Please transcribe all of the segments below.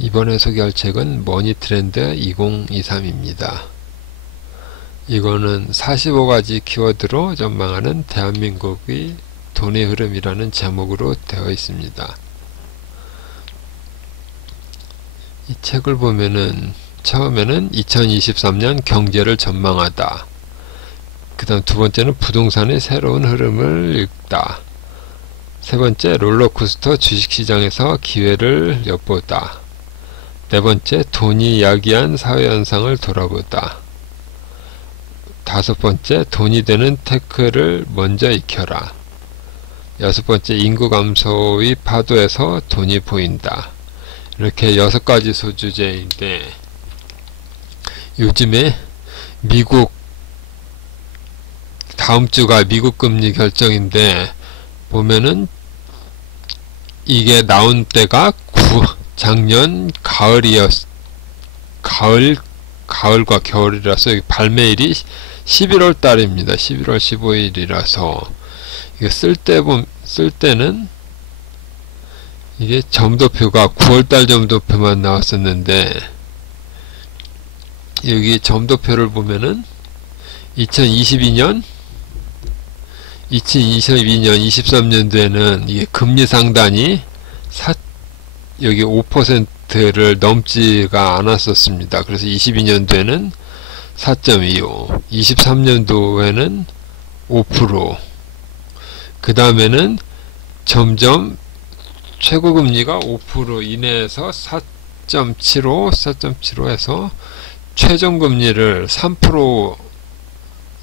이번에 소개할 책은 머니트렌드 2023입니다. 이거는 45가지 키워드로 전망하는 대한민국의 돈의 흐름이라는 제목으로 되어 있습니다. 이 책을 보면은 처음에는 2023년 경제를 전망하다. 그 다음 두 번째는 부동산의 새로운 흐름을 읽다. 세 번째 롤러코스터 주식시장에서 기회를 엿보다. 네 번째 돈이 야기한 사회현상을 돌아보다. 다섯 번째 돈이 되는 테크를 먼저 익혀라. 여섯 번째 인구 감소의 파도에서 돈이 보인다. 이렇게 6가지 소주제인데, 요즘에 미국 다음주가 미국 금리 결정인데 보면은 이게 나온 때가 작년 가을과 겨울이라서 발매일이 11월 달입니다. 11월 15일이라서 이게 쓸 때는 이게 점도표가 9월달 점도표만 나왔었는데, 여기 점도표를 보면은 2022년 23년도에는 이게 금리 상단이 여기 5%를 넘지가 않았었습니다. 그래서 22년도에는 4.25, 23년도에는 5%, 그 다음에는 점점 최고금리가 5% 이내에서 4.75에서 최종금리를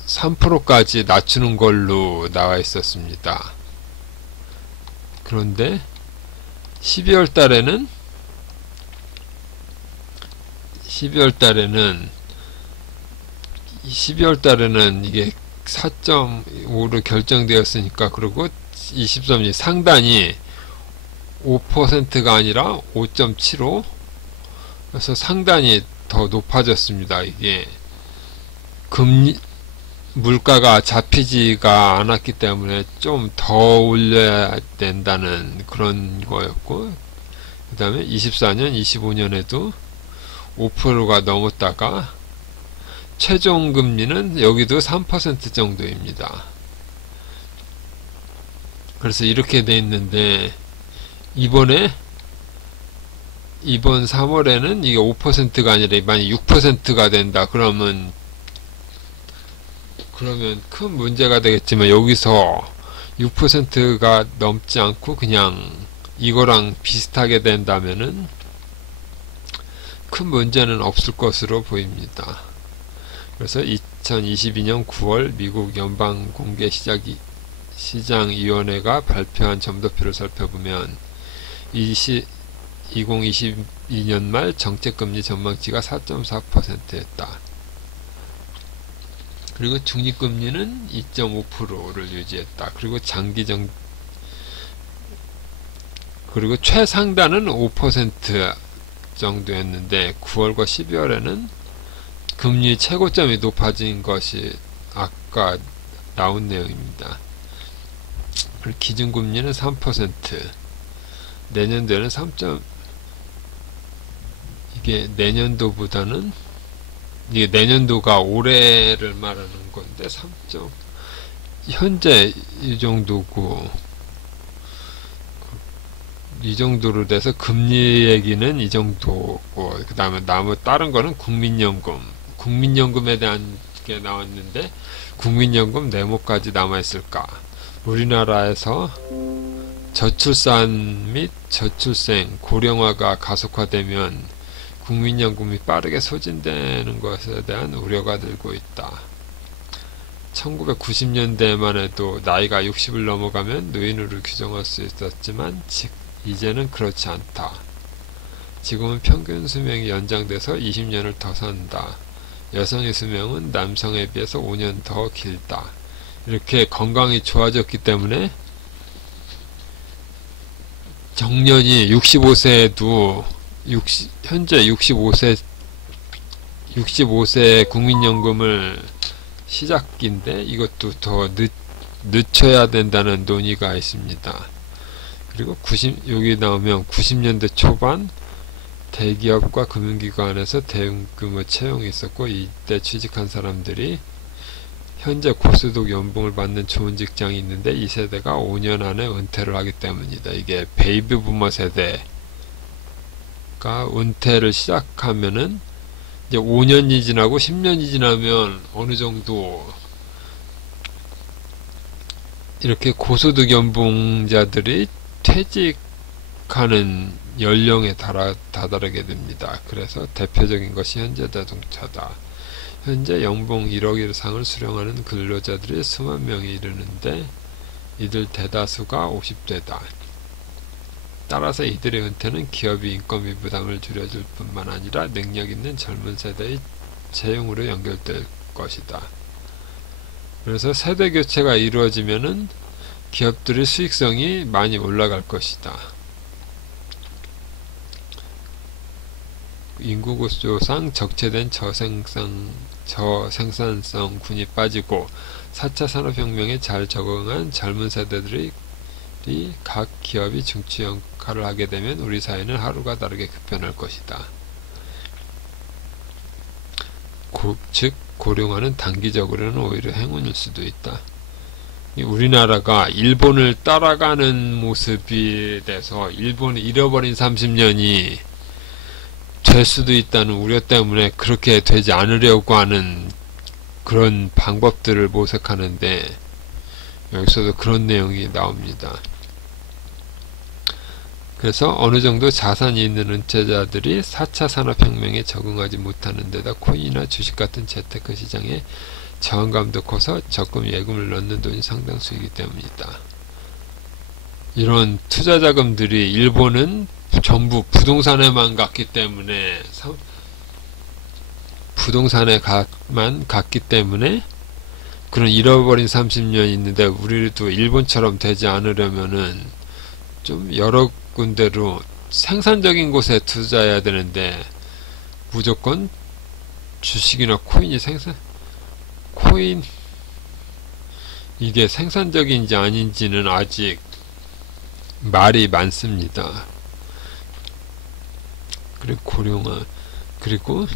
3%까지 낮추는 걸로 나와 있었습니다. 그런데 12월 달에는 이게 4.5로 결정되었으니까, 그리고 23년 상단이 5%가 아니라 5.75, 그래서 상단이 더 높아졌습니다. 이게 물가가 잡히지가 않았기 때문에 좀 더 올려야 된다는 그런 거였고, 그 다음에 24년, 25년에도 5%가 넘었다가 최종 금리는 여기도 3% 정도입니다. 그래서 이렇게 돼 있는데, 이번 3월에는 이게 5%가 아니라 만약 6%가 된다 그러면 큰 문제가 되겠지만, 여기서 6%가 넘지 않고 그냥 이거랑 비슷하게 된다면은 큰 문제는 없을 것으로 보입니다. 그래서 2022년 9월 미국 연방공개시장위원회가 발표한 점도표를 살펴보면 2022년 말 정책금리 전망치가 4.4%였다. 그리고 중립금리는 2.5%를 유지했다. 그리고 최상단은 5% 정도였는데 9월과 12월에는 금리 최고점이 높아진 것이 아까 나온 내용입니다. 그리고 기준금리는 3%, 내년도에는 이게 내년도가 올해를 말하는 건데 현재 이 정도고, 이 정도로 돼서 금리 얘기는 이 정도고, 그 다음에 다른 거는 국민연금에 대한 게 나왔는데, 국민연금 네모까지 남아있을까? 우리나라에서 저출산 및 저출생, 고령화가 가속화되면 국민연금이 빠르게 소진되는 것에 대한 우려가 늘고 있다. 1990년대만 해도 나이가 60을 넘어가면 노인으로 규정할 수 있었지만 이제는 그렇지 않다. 지금은 평균 수명이 연장돼서 20년을 더 산다. 여성의 수명은 남성에 비해서 5년 더 길다. 이렇게 건강이 좋아졌기 때문에 정년이 65세에도 현재 65세 국민연금을 시작인데, 이것도 더 늦춰야 된다는 논의가 있습니다. 그리고 여기 나오면 90년대 초반 대기업과 금융기관에서 대규모 채용이 있었고, 이때 취직한 사람들이 현재 고소득 연봉을 받는 좋은 직장이 있는데 이 세대가 5년 안에 은퇴를 하기 때문이다. 이게 베이비 부머 세대가 은퇴를 시작하면은 이제 5년이 지나고 10년이 지나면 어느 정도 이렇게 고소득 연봉자들이 퇴직하는 연령에 다다르게 됩니다. 그래서 대표적인 것이 현대자동차다. 현재 연봉 1억 이상을 수령하는 근로자들이 수만 명이 이르는데 이들 대다수가 50대다. 따라서 이들의 은퇴는 기업이 인건비 부담을 줄여줄 뿐만 아니라 능력 있는 젊은 세대의 채용으로 연결될 것이다. 그래서 세대 교체가 이루어지면은 기업들의 수익성이 많이 올라갈 것이다. 인구 구조상 적체된 저생산성 군이 빠지고 4차 산업혁명에 잘 적응한 젊은 세대들이 각 기업이 중추 역할을 하게 되면 우리 사회는 하루가 다르게 급변할 것이다. 즉 고령화는 단기적으로는 오히려 행운일 수도 있다. 우리나라가 일본을 따라가는 모습이 돼서 일본이 잃어버린 30년이 될 수도 있다는 우려 때문에 그렇게 되지 않으려고 하는 그런 방법들을 모색하는데 여기서도 그런 내용이 나옵니다. 그래서 어느 정도 자산이 있는 은퇴자들이 4차 산업혁명에 적응하지 못하는 데다 코인이나 주식 같은 재테크 시장에 저항감도 커서 적금 예금을 넣는 돈이 상당수이기 때문이다. 이런 투자 자금들이 일본은 전부 부동산에만 갔기 때문에 부동산에만 갔기 때문에 그런 잃어버린 30년이 있는데 우리도 일본처럼 되지 않으려면은 좀 여러 군데로 생산적인 곳에 투자해야 되는데 무조건 주식이나 코인 이게 생산적인지 아닌지는 아직 말이 많습니다. 그리고 고령화 그리고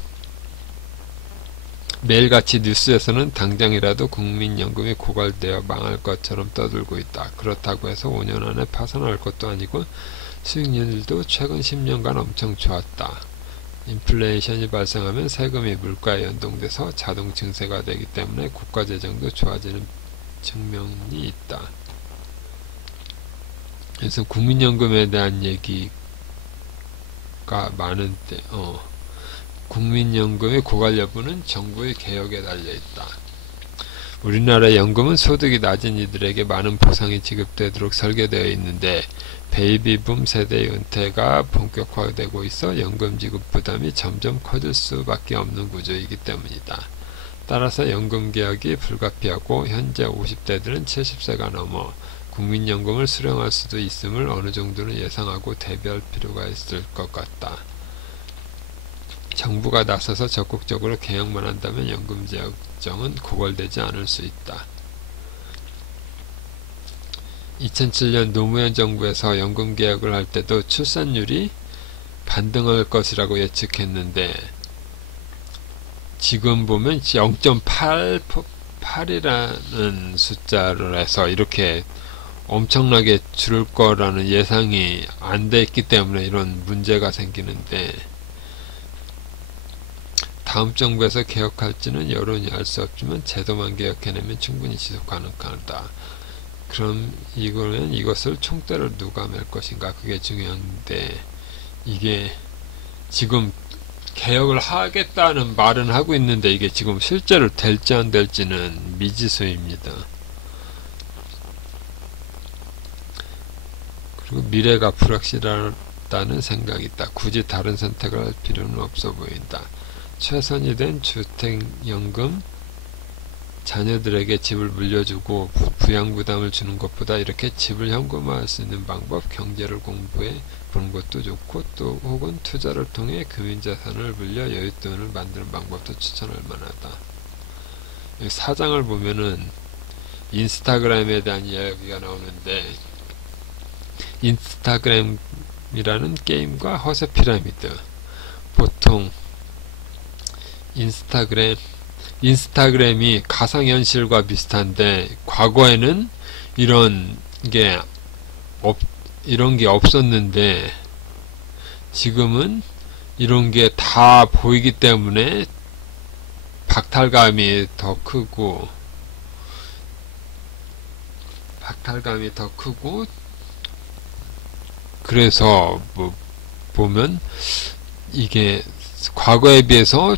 매일같이 뉴스에서는 당장이라도 국민연금이 고갈되어 망할 것처럼 떠들고 있다. 그렇다고 해서 5년 안에 파산할 것도 아니고 수익률도 최근 10년간 엄청 좋았다. 인플레이션이 발생하면 세금이 물가에 연동돼서 자동 증세가 되기 때문에 국가재정도 좋아지는 측면이 있다. 그래서 국민연금에 대한 얘기가 많은데 국민연금의 고갈 여부는 정부의 개혁에 달려있다. 우리나라의 연금은 소득이 낮은 이들에게 많은 보상이 지급되도록 설계되어 있는데 베이비붐 세대의 은퇴가 본격화되고 있어 연금 지급 부담이 점점 커질 수밖에 없는 구조이기 때문이다. 따라서 연금 개혁이 불가피하고 현재 50대들은 70세가 넘어 국민연금을 수령할 수도 있음을 어느 정도는 예상하고 대비할 필요가 있을 것 같다. 정부가 나서서 적극적으로 개혁만 한다면 연금 재정은 고갈되지 않을 수 있다. 2007년 노무현 정부에서 연금 개혁을 할 때도 출산율이 반등할 것이라고 예측했는데 지금 보면 0.88이라는 숫자를 해서 이렇게 엄청나게 줄을 거라는 예상이 안 돼 있기 때문에 이런 문제가 생기는데 다음 정부에서 개혁할지는 여론이 알 수 없지만 제도만 개혁해내면 충분히 지속 가능하다. 그럼 이것을 총대를 누가 맬 것인가 그게 중요한데 이게 지금 개혁을 하겠다는 말은 하고 있는데 이게 지금 실제로 될지 안 될지는 미지수입니다. 그리고 미래가 불확실하다는 생각이 있다. 굳이 다른 선택을 할 필요는 없어 보인다. 최선이 된 주택연금 자녀들에게 집을 물려주고 부양부담을 주는 것보다 이렇게 집을 현금화할 수 있는 방법, 경제를 공부해 보는 것도 좋고 또 혹은 투자를 통해 금융자산을 물려 여윳돈을 만드는 방법도 추천할 만하다. 여기 사장을 보면은 인스타그램에 대한 이야기가 나오는데 인스타그램이라는 게임과 허세 피라미드 보통 인스타그램이 가상현실과 비슷한데, 과거에는 이런 게 이런 게 없었는데, 지금은 이런 게 다 보이기 때문에 박탈감이 더 크고, 그래서 뭐 보면 이게 과거에 비해서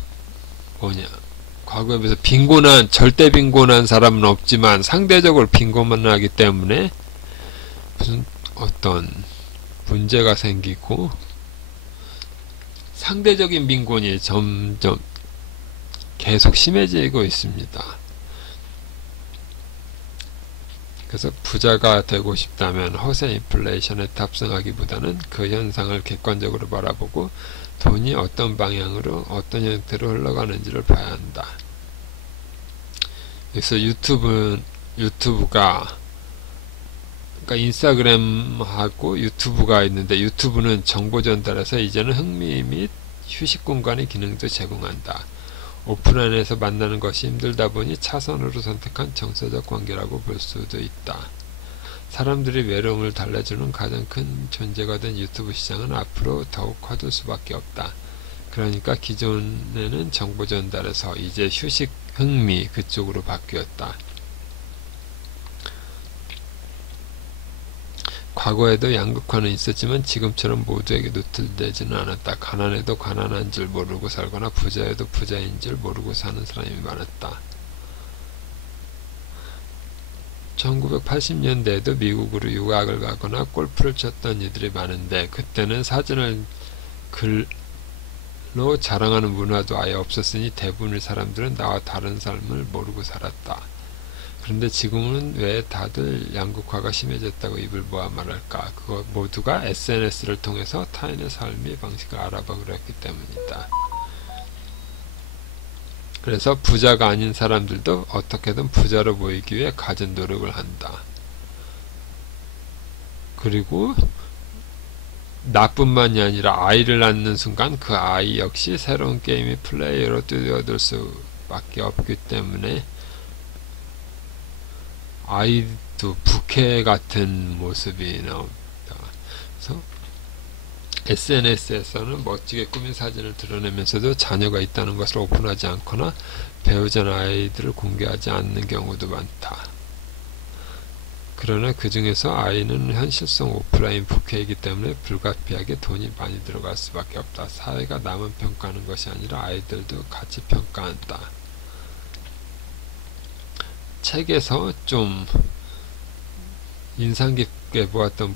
절대 빈곤한 사람은 없지만 상대적으로 빈곤하기 때문에 무슨 어떤 문제가 생기고, 상대적인 빈곤이 점점 계속 심해지고 있습니다. 그래서 부자가 되고 싶다면 허세 인플레이션에 탑승하기보다는 그 현상을 객관적으로 바라보고 돈이 어떤 방향으로 어떤 형태로 흘러가는지를 봐야 한다. 그래서 유튜브가 그러니까 인스타그램하고 유튜브가 있는데, 유튜브는 정보 전달해서 이제는 흥미 및 휴식 공간의 기능도 제공한다. 오프라인에서 만나는 것이 힘들다 보니 차선으로 선택한 정서적 관계라고 볼 수도 있다. 사람들이 외로움을 달래주는 가장 큰 존재가 된 유튜브 시장은 앞으로 더욱 커질 수밖에 없다. 그러니까 기존에는 정보 전달에서 이제 휴식, 흥미 그쪽으로 바뀌었다. 과거에도 양극화는 있었지만 지금처럼 모두에게 노출되지는 않았다. 가난해도 가난한 줄 모르고 살거나 부자여도 부자인 줄 모르고 사는 사람이 많았다. 1980년대에도 미국으로 유학을 가거나 골프를 쳤던 이들이 많은데, 그때는 사진을 글로 자랑하는 문화도 아예 없었으니 대부분의 사람들은 나와 다른 삶을 모르고 살았다. 그런데 지금은 왜 다들 양극화가 심해졌다고 입을 모아 말할까? 그거 모두가 SNS를 통해서 타인의 삶의 방식을 알아보기로 했기 때문이다. 그래서 부자가 아닌 사람들도 어떻게든 부자로 보이기 위해 갖은 노력을 한다. 그리고 나뿐만이 아니라 아이를 낳는 순간 그 아이 역시 새로운 게임의 플레이어로 뛰어들 수밖에 없기 때문에 아이도 부캐 같은 모습이 나옵니다. 그래서 SNS에서는 멋지게 꾸민 사진을 드러내면서도 자녀가 있다는 것을 오픈하지 않거나 배우자나 아이들을 공개하지 않는 경우도 많다. 그러나 그 중에서 아이는 현실성 오프라인 부캐이기 때문에 불가피하게 돈이 많이 들어갈 수밖에 없다. 사회가 남은 평가하는 것이 아니라 아이들도 같이 평가한다. 책에서 좀 인상 깊게 보았던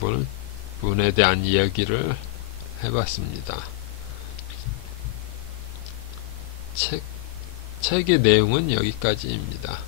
분에 대한 이야기를 해봤습니다. 책의 내용은 여기까지입니다.